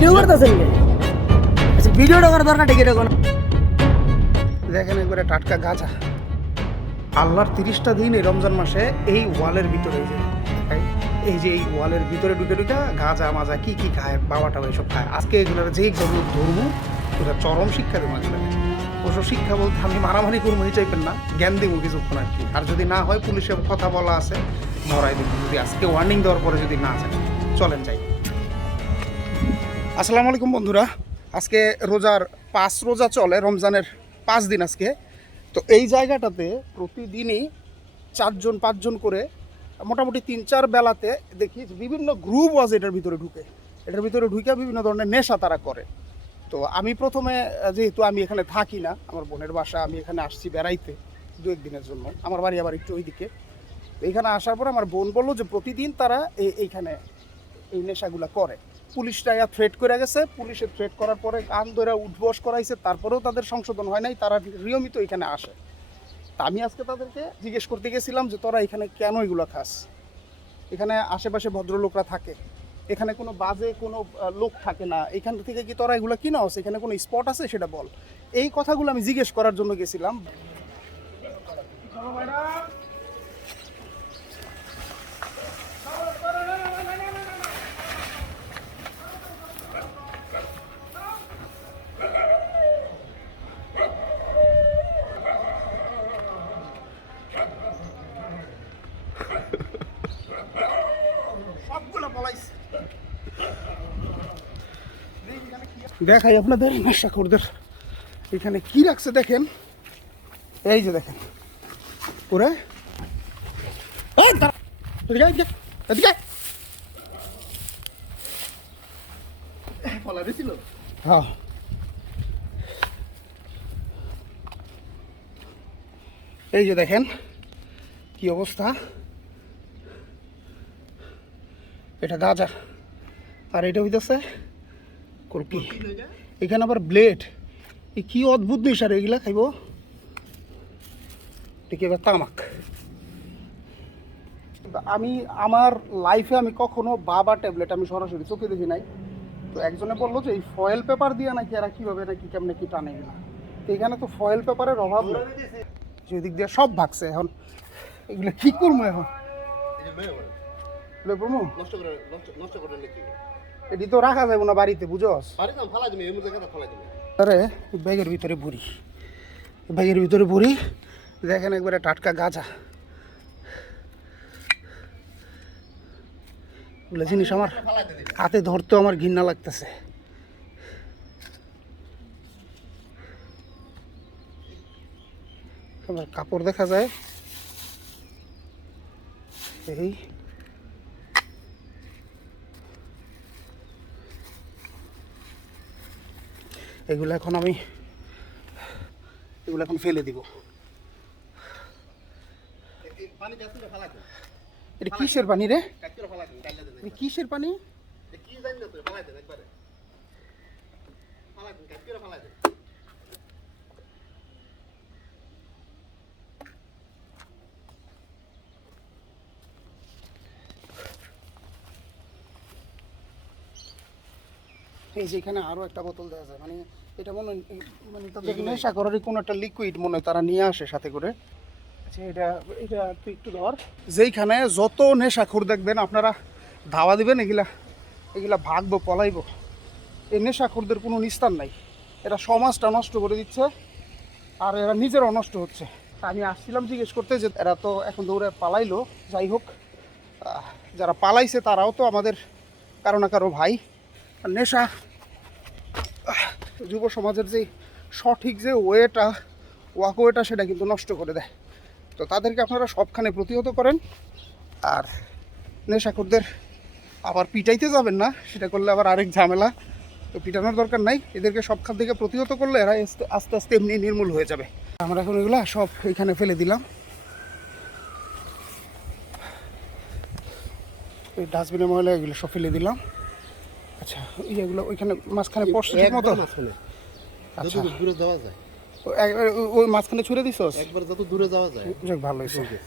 Video করতেছেন আচ্ছা ভিডিওটা করার দরকার ঠিক এটা কোনো? দেখেন একবারে টাটকা গাঁজা। আল্লাহর তিরিশটা দিন এই রমজান মাসে এই ওয়ালের ভিতরে যে এই- যে এই ওয়ালের ভিতরে ঢুকে ঢুকে গাঁজা মাজা কি কি খায় বাবাটা এসব খায়। আজকে এগুলোর যেই ধরুন ধরবো, ওটা চরম শিক্ষা দেবো এগুলো ওসব শিক্ষা বলতে আমি মারামারি করব, এই চাইবেন না। জ্ঞান দেবো কিছুক্ষণ আর কি। আর যদি না হয়, পুলিশের কথা বলা আছে ধরাই দেবো। যদি আজকে ওয়ার্নিং দেওয়ার পরে যদি না যায়, চলেন যাই। আসসালামু আলাইকুম বন্ধুরা। আজকে রোজার পাঁচ রোজা চলে, রমজানের পাঁচ দিন আজকে। তো এই জায়গাটাতে প্রতিদিনই চারজন, পাঁচজন করে মোটামুটি তিন চার বেলাতে দেখি বিভিন্ন গ্রুপ ওয়াজ এটার ভিতরে ঢুকে। এটার ভিতরে ঢুকে বিভিন্ন ধরনের নেশা তারা করে। তো আমি প্রথমে যেহেতু আমি এখানে থাকি না, আমার বোনের বাসা, আমি এখানে আসছি বেড়াইতে দু একদিনের জন্য। আমার বাড়ি আবার একটু ওইদিকে। তো এখানে আসার পর আমার বোন বলল যে প্রতিদিন তারা এই- এইখানে এই নেশাগুলো করে। পুলিশরা ইয়া থ্রেট করে গেছে। পুলিশে থ্রেট করার পরে কান ধরে উঠবস করাইছে, তারপরেও তাদের সংশোধন হয় নাই, তারা নিয়মিত এখানে আসে। তা আমি আজকে তাদেরকে জিজ্ঞেস করতে গেছিলাম যে, তোরা এখানে কেন এগুলো খাস? এখানে আশেপাশে ভদ্রলোকরা থাকে। এখানে কোনো বাজে কোনো লোক থাকে না। এখান থেকে কি তোরা এগুলো কিনা আছে এখানে কোনো স্পট আছে সেটা বল। এই কথাগুলো আমি জিজ্ঞেস করার জন্য গেছিলাম। সবগুলো পলাইছে। দেখাই আপনাদের নেশাখোরদের এখানে কি রাখছে দেখেন? এই যে দেখেন। ওরে। এই হ্যাঁ। এই যে দেখেন কি অবস্থা? এটা গাজা আর এটা হইতেছে কলকি। এখানে আবার ব্লেড। এই কি অদ্ভুত নেশার এগুলা খাইব? ঠিক এবার তামাক। আমি আমার লাইফে আমি কখনো বাবা ট্যাবলেট আমি সরাসরি চোখে দেখি নাই। তো একজনে বলল যে এই ফয়েল পেপার দিয়ে নাকি এরা কীভাবে নাকি কেমনে কি টানে এগুলো? তো এখানে তো ফয়েল পেপারের অভাব নেই। যেদিক দিয়ে সব ভাগছে এখন। এগুলো কি করব এখন? লই পড়ব নষ্ট করে নষ্ট নষ্ট করে লিখি এটি তো রাখা যাবে না বাড়িতে বুঝোস? বাড়ি দাম দিবি এমন জায়গাটা ফালাই দিবি? আরে ব্যাগের ভিতরে বুড়ি ব্যাগের ভিতরে বুড়ি দেখেন একবারে টাটকা গাঁজা। এগুলো জিনিস আমার হাতে ধরতে আমার ঘৃণা লাগতেছে। কাপড় দেখা যায়। এই এগুলো এখন আমি, এগুলো এখন ফেলে দিব। এটা কিসের পানি রে? কিসের পানি? কি জানি তুই ফালাই দেন একবারে। ফালাই দেন ফালাই দিন। এই যে এখানে আরও একটা বোতল দেওয়া যায় মানে এটা মনে হয় মানে তাদের নেশা করারই কোনো একটা লিকুইড মনে হয় তারা নিয়ে আসে সাথে করে। আচ্ছা এটা এটা তুই একটু ধর। যেইখানে যত নেশাখোর দেখবেন আপনারা ধাওয়া দিবেন এগুলা এগুলা ভাগবো পলাইবো। এই নেশাখোরদের কোনো নিস্তার নাই। এরা সমাজটা নষ্ট করে দিচ্ছে আর এরা নিজেরাও নষ্ট হচ্ছে। আমি আসছিলাম জিজ্ঞেস করতে যে এরা তো এখন দৌড়ে পালাইলো যাই হোক যারা পালাইছে তারাও তো আমাদের কারও না কারও ভাই। নেশা যুব সমাজের যে সঠিক যে ওয়েটা ওয়াকওয়েটা সেটা কিন্তু নষ্ট করে দেয়। তো তাদেরকে আপনারা সবখানে প্রতিহত করেন। আর নেশাখোরদের আবার পিটাইতে যাবেন না, সেটা করলে আবার আরেক ঝামেলা। তো পিটানোর দরকার নাই, এদেরকে সবখান থেকে প্রতিহত করলে এরা আস্তে- আস্তে এমনি নির্মূল হয়ে যাবে। আমরা এখন এগুলো সব এখানে ফেলে দিলাম। ডাস্টবিনের ময়লা এগুলো সব ফেলে দিলাম। আচ্ছা ইয়েগুলো ওইখানে মাঝখানে পড়ছে ঠিক মতো আচ্ছা। দূরে যাওয়া যায়। ওই মাঝখানে ছুঁড়ে দিছস? একবার যত দূরে যাওয়া যায়। যাক ভালো হয়েছে। হয়ে